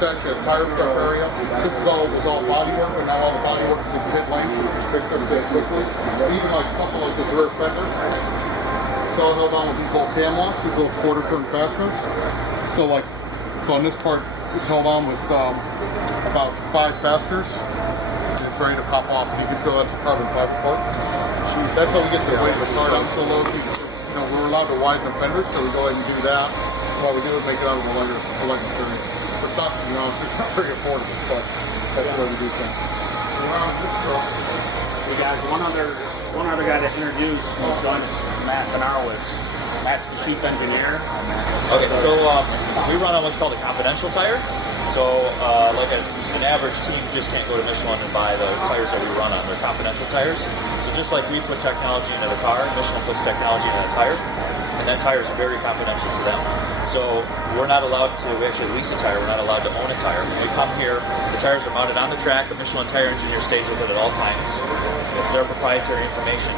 is actually a tire prep area. This is all was all body work, and now all the body work is in pit lane, so we can fix everything quickly. Even like something like this rear fender, it's all held on with these little cam locks, these little quarter turn fasteners. So on this part, it's held on with about 5 fasteners. And it's ready to pop off. You can feel that's a carbon fiber part. That's how we get the weight of the car down so low. We're allowed to widen the fenders, so we go ahead and do that. While we do it, make it out of a lighter material. It's not, it's not very affordable, but that's the way we do things. We got one other guy to introduce who's joined us, Matt Benarowitz. Matt's the chief engineer. Okay, so we run on what's called a confidential tire. So like an average team just can't go to Michelin and buy the tires that we run on. They're confidential tires. So just like we put technology into the car, Michelin puts technology into that tire, and that tire is very confidential to them. So we're not allowed to, we actually lease a tire, we're not allowed to own a tire. When we come here, the tires are mounted on the track, a Michelin tire engineer stays with it at all times. It's their proprietary information.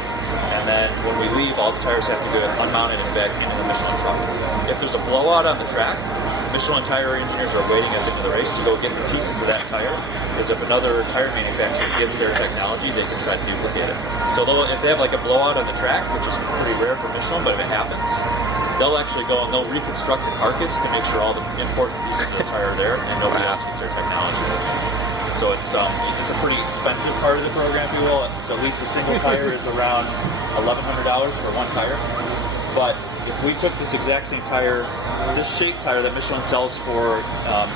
And then when we leave, all the tires have to go unmounted and back into the Michelin truck. If there's a blowout on the track, Michelin tire engineers are waiting at the end of the race to go get the pieces of that tire, because if another tire manufacturer gets their technology, they can try to duplicate it. So if they have like a blowout on the track, which is pretty rare for Michelin, but if it happens, they'll actually go and they'll reconstruct the carcass to make sure all the important pieces of the tire are there and nobody else gets their technology. So it's a pretty expensive part of the program, if you will. So at least the single tire is around $1,100 for one tire. But if we took this exact same tire, this shape tire that Michelin sells for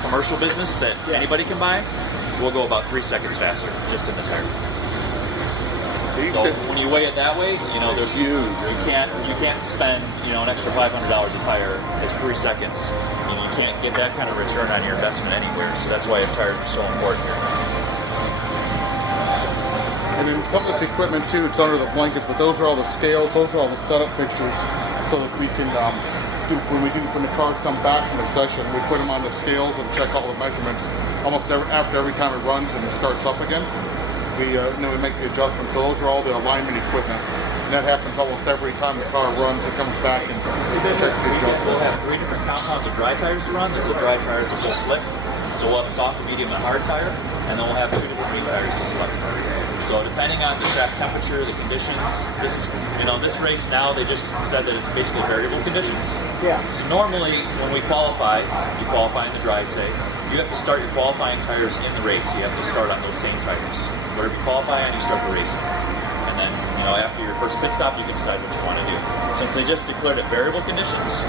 commercial business that anybody can buy, we'll go about 3 seconds faster just in the tire. So when you weigh it that way, there's you can't spend an extra $500 a tire. It's 3 seconds. You can't get that kind of return on your investment anywhere. So that's why tires are so important here. And then some of this equipment too, it's under the blankets, but those are all the scales, those are all the setup fixtures, so that we can when the cars come back from the session, we put them on the scales and check all the measurements almost after every time it runs and it starts up again. We make the adjustments. So those are all the alignment equipment, and that happens almost every time the car runs. It comes back and checks the adjustments. We'll have 3 different compounds of dry tires to run. This is a dry tire, it's a full slick. So we'll have a soft, medium, and hard tire, and then we'll have 2 different green tires to select. So depending on the track temperature, the conditions, this is, this race now, they just said that it's basically variable conditions. Yeah. So normally, when we qualify, you qualify in the dry say, you have to start your qualifying tires in the race. You have to start on those same tires. Whatever you qualify on, you start the racing. And then, after your first pit stop, you can decide what you want to do. Since they just declared it variable conditions,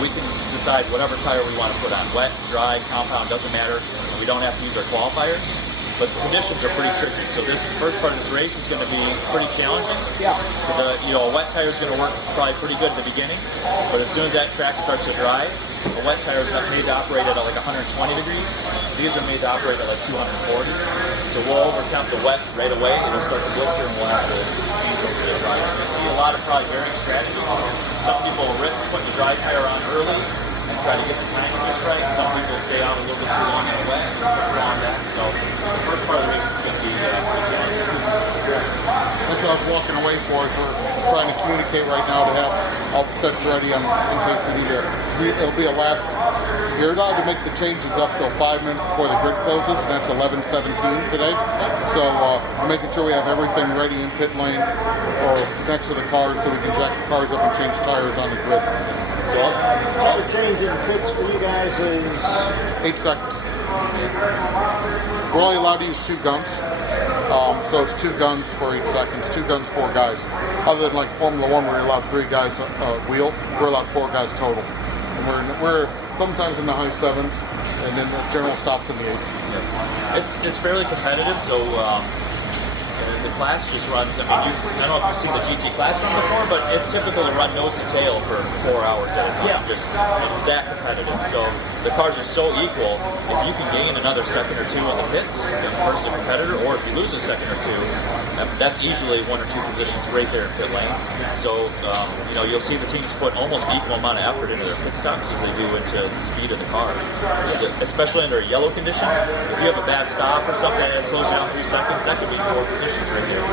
we can decide whatever tire we want to put on. Wet, dry, compound, doesn't matter. We don't have to use our qualifiers. But the conditions are pretty tricky. So this first part of this race is going to be pretty challenging. Yeah. Because a wet tire is going to work probably pretty good at the beginning. But as soon as that track starts to dry, a wet tire is made to operate at like 120 degrees. These are made to operate at like 240. So we'll overtemp the wet right away. It'll start to blister and we'll have to change over to the dry. So you'll see a lot of probably varying strategies. Some people will risk putting the dry tire on early and try to get the timing just right. Some people stay out a little bit too long in the wet and start drawing back. So the first part of the race is going to be pretty challenging. That's what I was walking away for. Is we're trying to communicate right now to have all the sets ready in case we need to. It'll be a last. You're allowed to make the changes up till 5 minutes before the grid closes, and that's 11:17 today. So we're making sure we have everything ready in pit lane or next to the cars, so we can jack the cars up and change tires on the grid. So all the change in pits for you guys is 8 seconds. We're only allowed to use 2 guns. So it's 2 guns for 8 seconds, 2 guns, 4 guys. Other than like Formula 1 where you're allowed 3 guys wheel, we're allowed 4 guys total. And we're sometimes in the high 7s, and then the general stops in the 8s. Yeah. It's fairly competitive, so the class just runs, I don't know if you've seen the GT class run before, but it's typical to run nose to tail for 4 hours at a time. Yeah. It's that competitive. So the cars are so equal, if you can gain another second or 2 in the pits versus a competitor, or if you lose a second or 2, that's easily 1 or 2 positions right there in pit lane. So, you'll see the teams put almost equal amount of effort into their pit stops as they do into the speed of the car. Especially under a yellow condition, if you have a bad stop or something and it slows you down 3 seconds, that could be 4 positions right there.